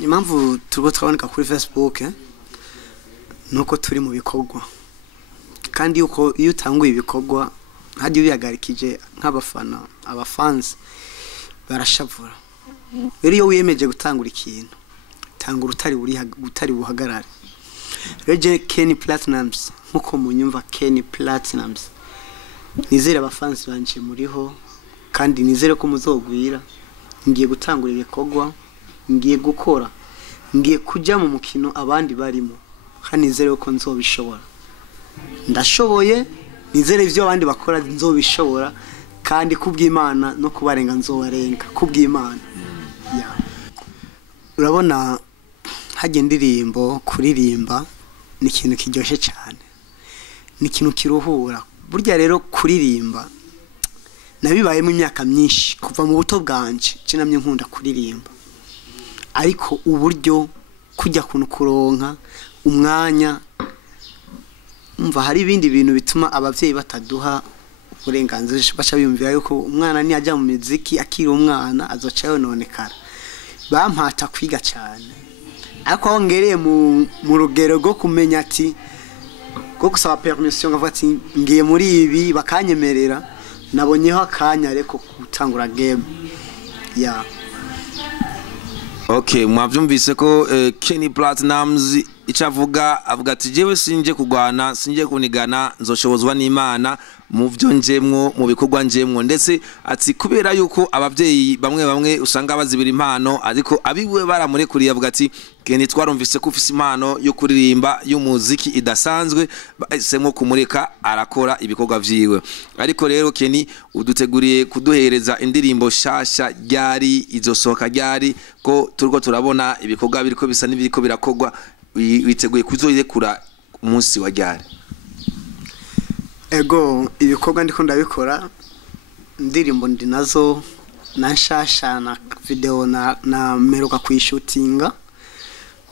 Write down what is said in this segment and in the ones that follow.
impamvu turwo twaboneka kuri Facebook nuko turi mu bikorwa kandi yuko iyo utanguye ibikorwa hajye ubihagarikije nk'abafana abafans barashavura rero iyo wiyemeje gutangura ikintu tangura utari buhagarare Reje Kenny Platinums nkuko munyumva Kenny Platinums nizere abafans banje muriho kandi nizere ko muzogwira ngiye gutangura ibikorwa ngiye gukora ngiye kujya mu mukino abandi barimo kanizere ko nzobishobora ndashoboye nizere ivyo abandi bakora nzobishobora kandi kubw'Imana no kubarenga nzobarenga kubw'Imana urabona hajye ndirimbo kuririmba ni ikintu kiryoshye cyane ni ikintu kiruhura burya rero kuririmba nabibayemo imyaka myinshi kuva mu buto bwanje cinamye nkunda kuririmba ariko uburyo kujya kuntu kuronka umwanya umva hari ibindi bintu bituma abavyeyi bataduha uburenganzira bacha biyumvira yuko umwana ni ajya mu muziki akiri umwana azoca yononekara bampata kwiga cyane ariko aho ngereye mu rugero rwo kumenya ati ko gusaba permission ngavuga ati ngiye muri ibi bakanyemerera nabonyeho akanya ariko gutangura game Okay, mwavyumvise ko Kenny Platinums icavuga avuga ati jewe sinje kugwana sinje kunigana nzoshobozwa n'Imana mu byo njemwo mu bikorwa njemwo ndetse ati kubera yuko abavyeyi bamwe usanga bazibira impano ariko abiwe baramurekuriye avuga ati Kenny twarumvise ko ufise impano yo kuririmba y'umuziki idasanzwe basemwo kumureka arakora ibikorwa vyiwe ariko rero Kenny uduteguriye kuduhereza indirimbo shasha ryari izosohoka ryari ko turiko turabona ibikorwa biriko bisa n'ibiriko birakogwa witeguye kuzoyirekura umunsi wa ryari ego ibikorwa ndiko ndabikora indirimbo ndi nazo nashasha na video na meruka kuyishutinga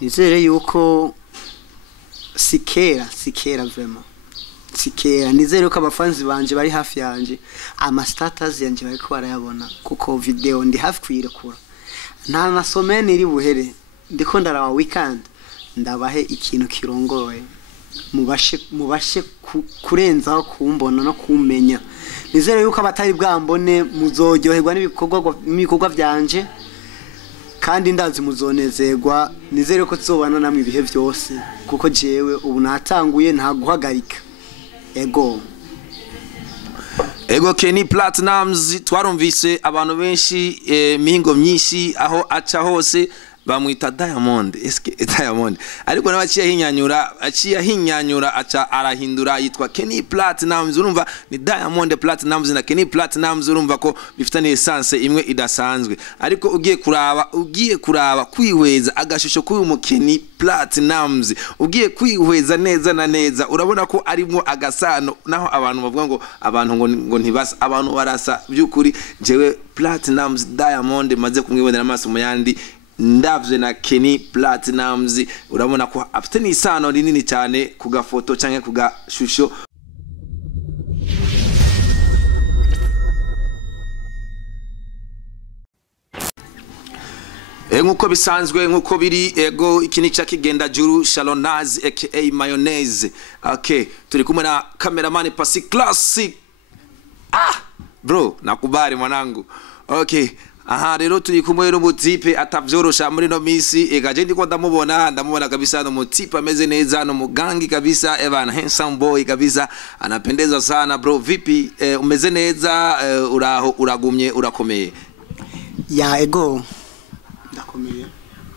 nizere yuko sikera vraiment sikera nizere ko abafanzi banje bari hafi yanje ama status yanje bariko barayabona kuko video ndi hafi kuyirekura nta nasomene iri buhere ndiko ndarawa weekend ndabahe ikintu kirongoye mubashe kurenzaho kumbona no kumenya nizere yuko abatari bwambone muzoryoherwa n'ibikorwa byanje kandi ndazi muzonezerwa nizere ko tuzobana namwe ibihe byose kuko jewe ubu natanguye nta guhagarika ego Kenny Platinums twarumvise abantu benshi mihingo myinshi aho aca hose bamwita Diamond Diamond ariko aciye hinyanyura aca arahindura yitwa Kenny Platinums urumva ni Diamond Platinums na Kenny Platinums urumva ko bifitanye essence imwe idasanzwe ariko ugiye kuraba kwihweza agashusho k'uyu mu Kenny Platinums ugiye kwihweza neza na neza urabona ko arimo agasano naho abantu bavuga ngo abantu ngo ntibasa abantu barasa byukuri jewe Platinums Diamond maze kumwibonera amaso mu yandi ndavye na Kenny Platinums urabona ko afite n'isano rinini cyane ku gafoto canke ku gashusho nkuko bisanzwe nkuko biri ego ikini cha kigenda juru Shalonaz aka mayonnaise okay turi kumwe na cameraman Pasi Classic bro nakubali mwanangu okay aha rero turi kumwe n'umutipe atavyorosha muri no misi egaje ndiko ndamubona kabisa no mutipe ameze neza no mugangi kabisa Evan handsome boy kabisa anapendeza sana bro vipi umeze neza uraho uragumye urakomeye ya ego ndakomeye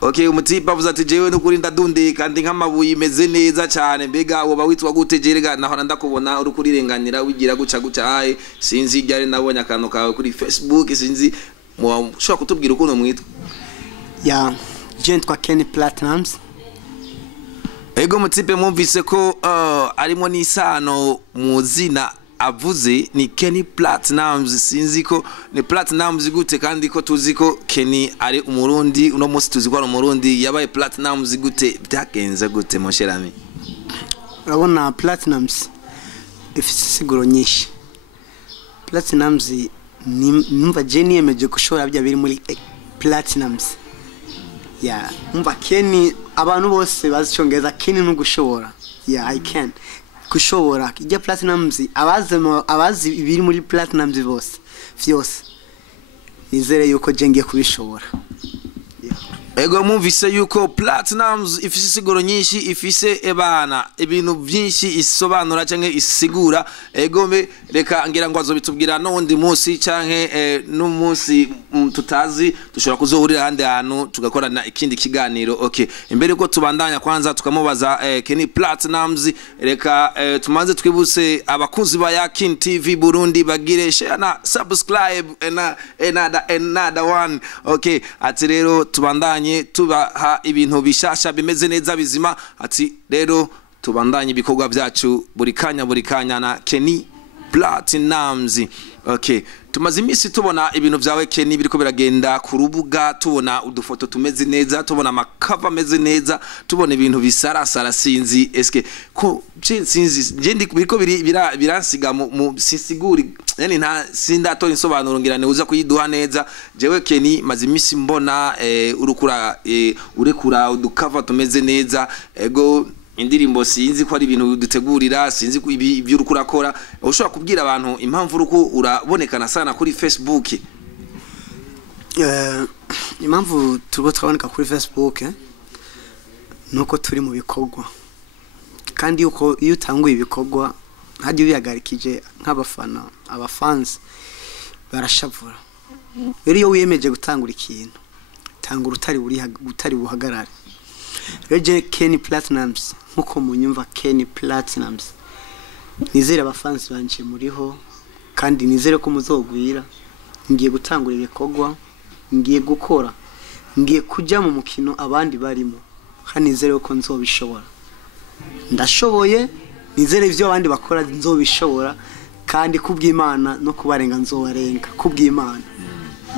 okay umutipe avuze ati jewe n'ukuri ndadundi kandi nk'amabuye imeze neza cyane mbega woba witwa gute jerega naho ndakubona uri kurirenganira wigira guca haye sinzi ryari nabonye akantu kawe kuri Facebook sinzi mushobora kutubwira ukuntu mwitwa ya gentwa Kenny Platinums ego mutipe mwumvise ko arimo n'isano mu zina avuze ni Kenny Platinums sinzi ko ni Platinums gute kandi ko tuzi ko Kenny ari umurundi uno munsi tuzi ko ari umurundi yabaye Platinums gute byagenze gute mosherami urabona Platinums ifite siguro nyinshi Platinums numva Jenny yemeje gushora bya biri muri Platinums yeah umva Keni abantu bose bazi icyongereza Keni no gushobora yeah I can gushobora ijya platinums abazi ibiri muri platinums bose vyose nizere yuko je ngiye kubishobora. Ego mumvise yuko platinums ifise siguro nyinshi ifise ebana ibintu byinshi isobanura canke isigura. Ego me reka ngira ngo azobitubwira n'undi munsi canke n'umunsi tutazi dushobora kuzohurira handi hantu tugakorana ikindi kiganiro. Okay, imbere ko tubandanya kwanza tukamubaza Keni Platinums, reka tumanze twibuse abakunzi ba Yakini TV Burundi bagire share na subscribe another one. Okay, ati rero tubandanye tubaha ibintu bishasha bimeze neza bizima. Ati rero tubandanye ibikorwa byacu buri kanya na Keni Platinums. Okay, tumaze imisi tubona ibintu byawe Keni biriko biragenda ku rubuga, tubona udufoto tumeze neza, tubona amakava ameze neza, tubona ibintu bisarasara sinzi eske ko sinzi jendi biriko biransiga mu sisiguri, yani nta sindatora insobanuro ngirane uza kuyiduha neza. Jewe Keni maze imisi mbona urekura udukava tumeze neza. Ego indirimbo sinzi ko ari ibintu dutegurira, sinzi ko ibyo uruko urakora. Ushobora kubwira abantu impamvu uruko urabonekana sana kuri Facebook? Impamvu turiko turaboneka kuri Facebook nuko turi mu bikorwa, kandi yuko iyo utanguye ibikorwa hadi ubihagarikije nk'abafana abafans barashavura. Rero iyo wiyemeje gutangura ikintu tangura utari buhagarare. Reje Keni Platinums nkuko munyumva Keni Platinums, nizere abafans banje muriho kandi nizere ko muzogwira. Ngiye gutangura ibikorwa, ngiye gukora, ngiye kujya mu mukino abandi barimo, kandi nizere ko nzobishobora. Ndashoboye, nizere ivyo abandi bakora nzobishobora, kandi kubw'Imana no kubarenga nzobarenga kubw'Imana.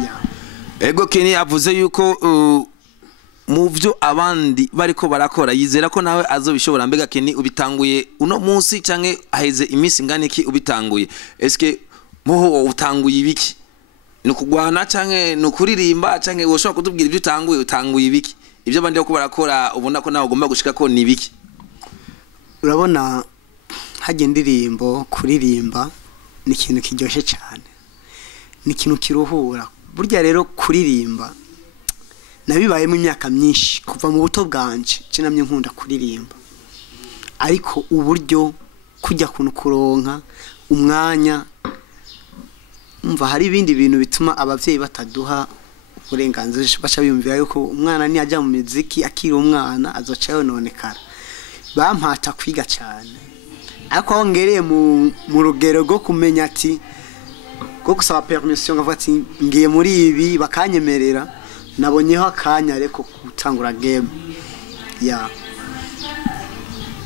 Yeah. Ego Keni avuze yuko mu byo abandi bariko barakora yizera ko nawe azobishobora. Mbega Keni ubitanguye uno munsi canke aheze imisi nganiki ubitanguye? Eske moho utanguye ibiki? Nukugwana canke nukuririmba canke woshobora kutubwira ibyo utanguye ibiki? Ibyo abandi bako barakora ubona ko nawe ugomba gushika ko ni ibiki? Urabona hajye indirimbo kuririmba ni ikintu kiryoshe cyane, ni ikintu kiruhura. Burya rero kuririmba nabibaye mu myaka myinshi kuva mu buto bwanje cinamye nkunda kuririmba, ariko uburyo kujya kuntu kuronka umwanya umva hari ibindi bintu bituma abavyeyi bataduha uburenganzira bacha biyumvira yuko umwana ni ajya mu muziki akiri umwana azoca yononekara. Bampata kwiga cyane, ariko aho ngereye mu rugero rwo kumenya ati rwo gusaba permission ngavuga ati ngiye muri ibi bakanyemerera, nabonyeho akanya ariko gutangura game. Yeah.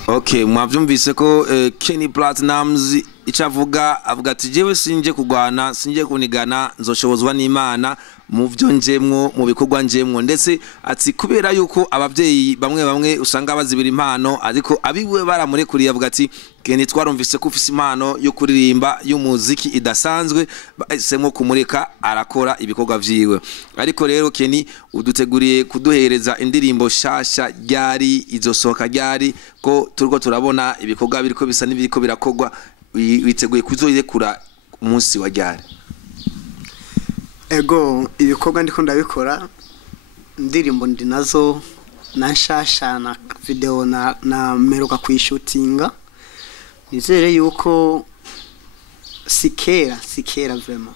Okay, mwavyumvise ko Keni Platinums icavuga avuga ati jewe sinje kugwana, sinje kunigana, nzoshobozwa n'Imana mu byo njemwo, mu bikorwa njemwo. Ndetse ati kubera yuko abavyeyi bamwe usanga bazibira impano, ariko abiwe baramurekuriye. Avuga ati Keni twarumvise ko ufise impano yo kuririmba y'umuziki idasanzwe, bahisemo kumureka arakora ibikorwa vyiwe. Ariko rero Keni uduteguriye kuduhereza indirimbo shasha ryari, izosohoka ryari, ko turiko turabona ibikorwa biriko bisa n'ibiriko birakogwa, witeguye kuzoyirekura umunsi wa ryari? Ego ibikorwa ndiko ndabikora, indirimbo ndi nazo nashasha na video na meruka kuyishutinga. Nizere yuko sikera vraiment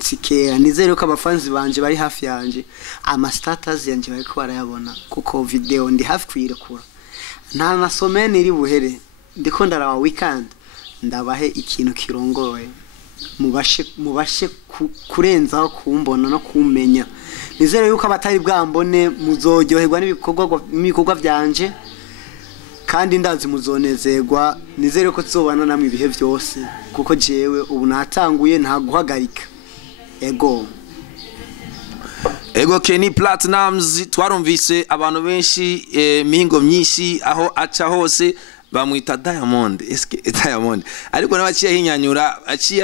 sikera. Nizere ko abafanzi banje bari hafi yanje, ama status yanje bariko barayabona, kuko video ndi hafi kuyirekura. Nta nasomene iri buhere, ndiko ndarawa weekend ndabahe ikintu kirongoye mubashe kurenzaho kumbona no kumenya. Nizere yuko abatari bwambone muzoryoherwa n'ibikorwa byanje, kandi ndazi muzonezerwa. Nizere ko tuzobana namwe ibihe byose, kuko jewe ubu natanguye nta guhagarika. Ego Keni Platinums twarumvise abantu benshi mihingo myinshi aho aca hose bamwita Diamond eske Diamond ariko aciye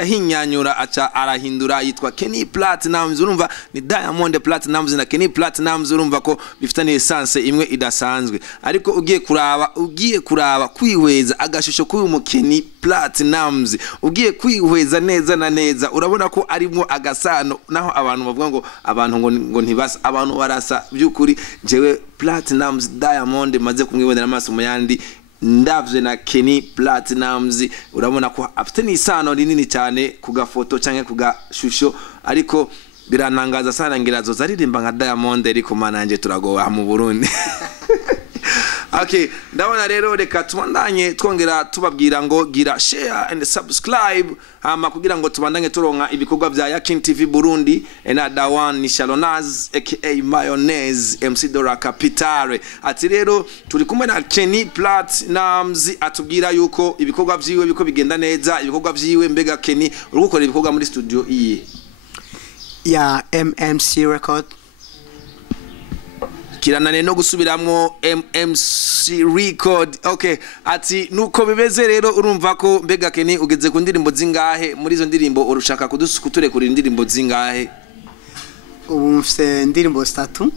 hinyanyura aca arahindura yitwa Kenny Platinumz urumva ni Diamond Platinumz na Kenny Platinumz urumva ko bifitanye essence imwe idasanzwe ariko ugiye kuraba kwihweza agashusho k'uyu mu Kenny Platinumz ugiye kwihweza neza na neza urabona ko arimo agasano naho abantu bavuga ngo abantu ngo ntibasa abantu barasa byukuri jewe Platinumz Diamond maze kumwibonera amaso mu yandi ndavye na Kenny Platinumz urabona ko afite nisano rinini cyane ku gafoto canke ku gashusho ariko biranangaza sana ngirazo zaririmba nka Diamond ariko mananje turagowa mu Burundi. Okay, ndabona rero reka tubandanye twongera tubabwira ngo gira share and subscribe hama kugira ngo tubandanye turonka ibikorwa vya Yakini TV Burundi another one ni Shalonaz aka Mayonnaise MC Dora Capitale ati rero turi kumwe na Kenny Platinumz atubwira yuko ibikorwa vyiwe biko bigenda neza ibikorwa vyiwe mbega Kenny uri gukora ibikorwa muri studio iye ya MMC record kiranane no gusubiramwo MMC record. Okay, ati nuko bibeze rero urumva ko mbega Kenny ugeze ku ndirimbo zingahe muri izo ndirimbo urushaka kuturekura indirimbo zingahe? Ubu mfise indirimbo 3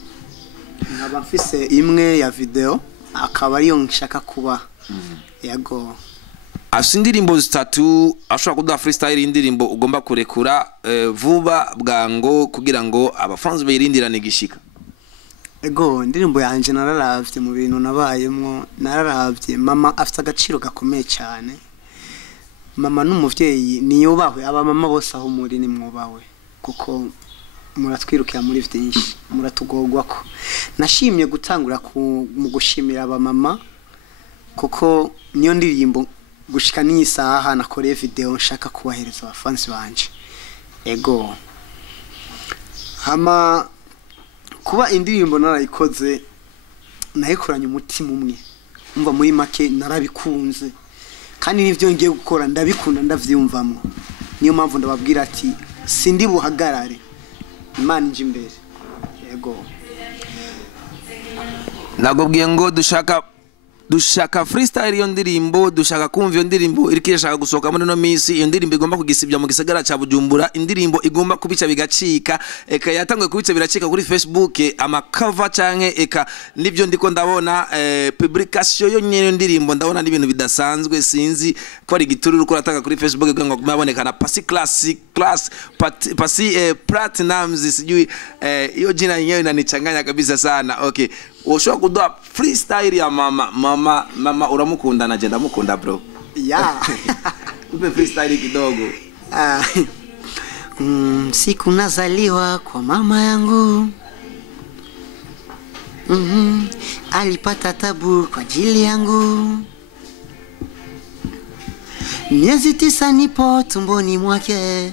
nkaba mfise imwe ya video akaba ariyo nshaka kuba yego afise indirimbo 3 ashobora kuduha freestyle indirimbo ugomba kurekura vuba bwango kugira ngo abafans birindirane gishika. Ego indirimbo yanje nararavye mu bintu nabayemwo nararavye mama afite agaciro gakomeye cyane mama n'umuvyeyi niyobahwe aba mama bose aho muri ni mwobawe kuko muratwirukira muri vyinshi muratugogwa ko nashimye gutangura mu gushimira aba mama kuko niyo ndirimbo gushika n'isaha nakoreye video nshaka kubahereza abafans banje ego hama kuba indirimbo narayikoze nayikoranye umutima umwe umva muri make narabikunze kandi nivyo ngiye gukora ndabikunda ndavyumvamwe niyo mpamvu ndababwira ati sindi buhagarare Imana nje imbere yego nagobwiye ngo dushaka freestyle iyo ndirimbo dushaka kumva iyo ndirimbo iriko irashaka gusohoka muri no minsi iyo ndirimbo igomba kugisibya mu gisagara ca Bujumbura indirimbo igomba kubica bigacika eka yatangwe kubica biracika kuri Facebook ama cover canke eka nivyo ndiko ndabona publication yo nyene ndirimbo ndabona n'ibintu bidasanzwe sinzi ko ari gitururu uko ratanga kuri Facebook ngo kumaboneka na Pasi Platinumz sijui iyo jina yenyewe inanichanganya kabisa sana. Okay, ushobora kudoa freestyle ya mama uramukunda na je ndamukunda bro yeah upe freestyle kidogo. Siku nazaliwa kwa mama yangu alipata tabu kwa ajili yangu miezi 9 nipo tumboni mwake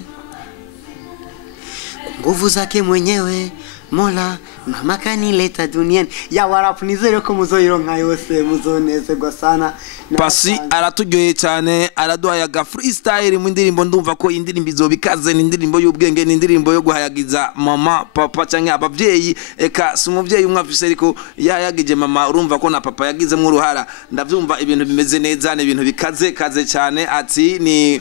nguvu zake mwenyewe Mola mama kanileta duniani ya warapu nizere ko muzoyironka yose muzonezerwa sana. Pasi aratujyoye cyane araduha ga freestyle mu ndirimbo ndumva ko indirimbo izobikaze ni indirimbo y'ubwenge ni indirimbo yo guhayagiza mama papa canke abavyeyi eka si umuvyeyi umwe afise ariko yayagije mama urumva ko na papa yagize mu ruhara ndavyumva ibintu bimeze neza ibintu bikaze cyane ati ni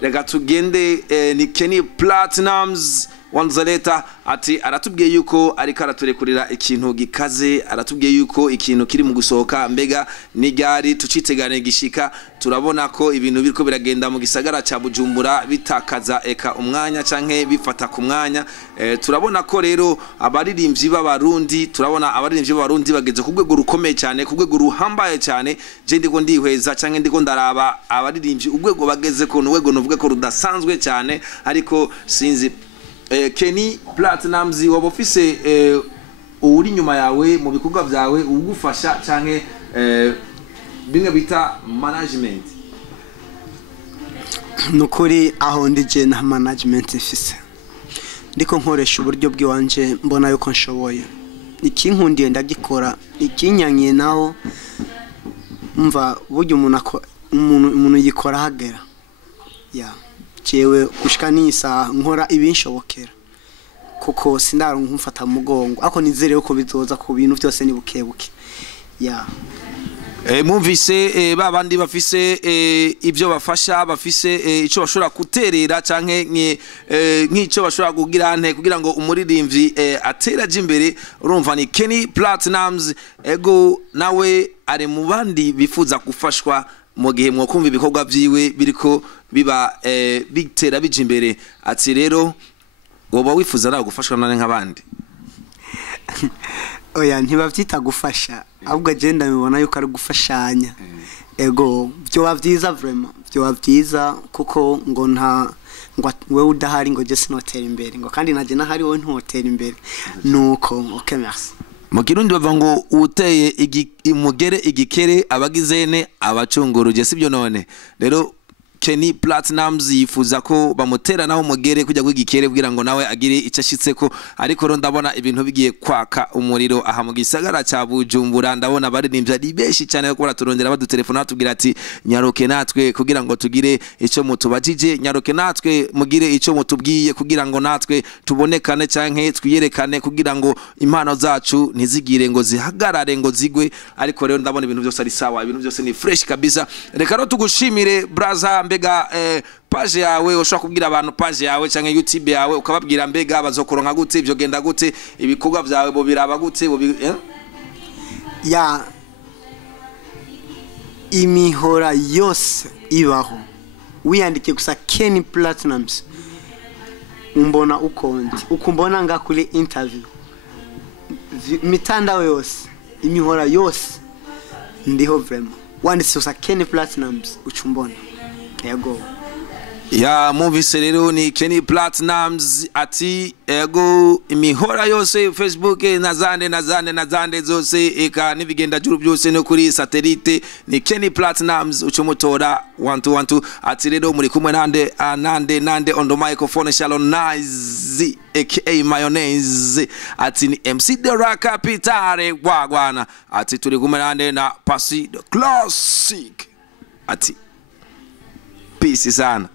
rega tugende ni Kenny Platinumz wanzaleta ati aratubwiye yuko ariko araturekurira ikintu gikaze aratubwiye yuko ikintu kiri mu gusohoka mbega nigari tucitegane gishika turabona ko ibintu biriko biragenda mu gisagara ca Bujumbura bitakaza eka umwanya canke bifata ku mwanya turabona ko rero abaririmbyi b'abarundi turabona abaririmbyi b'abarundi bageze ku rwego rukomeye cyane ku rwego ruhambaye cyane je ndiko ndihweza canke ndiko ndaraba abaririmbyi urwego bageze ko n'urwego nuvuga ko rudasanzwe cyane ariko sinzi Kenny Platinumz waba ufise uri nyuma yawe mu bikorwa byawe ugufasha canke bimwe bita management nukuri aho ndije na management ifise ndiko nkoresha uburyo bw'iwanje mbona yuko nshoboye ikinkundiye ndagikora ikinyanyiye naho mva buryo umuntu yikora hagera ya jewe gushika nisa nkora ibinshobokera kuko sindaronka umfata mugongo ako nizere yuko bizoza ku bintu byose ni bukebuke ya Mwumvise babandi bafise ibyo bafasha bafise ico bashobora guterera canke nk'ico bashobora kugira ante kugira ngo umuririmbyi atera imbere urumva ni Kenny Platinumz ego nawe ari mu bandi bifuza gufashwa mu gihe mwokumva ibikorwa byiwe biriko biba bitera bije imbere ati rero woba wifuza nawe gufashwa nane nk'abandi oya ntibavyita gufasha ahubwo agenda bibona yuko ari gufashanya ego byo bavyiza vraiment byo bavyiza kuko ngo nta ngo we udahari ngo je sinotera imbere ngo kandi naje nahari wowe ntotera imbere nuko okay merci mu Kirundi bava ngo uteye imugere igikere abagizene abacunguruje sibyo none rero Kenny Platinumz yifuza ko bamutera naho mugere kujya kwigikere kugira ngo nawe agire icashitseko ariko ro ndabona ibintu bigiye kwaka umuriro aha mu gisagara ca Bujumbura ndabona baririmbye ari beshi cyane ko baraturondera badutelefona tugira ati nyaruke natwe kugira ngo tugire ico mutubajije nyaruke natwe mugire ico mutubwiye kugira ngo natwe tubonekane canke twiyerekane kugira ngo impano zacu ntizigire ngo zihagarare ngo zigwe ariko rero ndabona ibintu byose ari sawa ibintu byose ni fresh kabisa reka ro tugushimire brother mbega page yawe ushaka kubwira abantu page yawe canke YouTube yawe ukababwira mbega bazokoronka gute ivyo genda gute ibikorwa byawe bo biraba gute ya imihora yose ibaho wiyandike gusa Kenny Platinumz umbona ukonti ukumbona nga kuri interview mitandao yose imihora yose ndiho vraiment wanditse gusa Kenny Platinumz ucumbona ego ya mwumvise rero ni Kenny Platinumz ati ego imihora yose Facebook nazande zose eka nibigenda juru byose no kuri satellite ni Kenny Platinumz ucumutora 112 ati rero muri kumwe nande on the microphone Shalom Nice aka Mayonnaise ati ni MC the Rock Capitale gwagwana ati turi kumwe nande na Pasi the Classic ati peace sana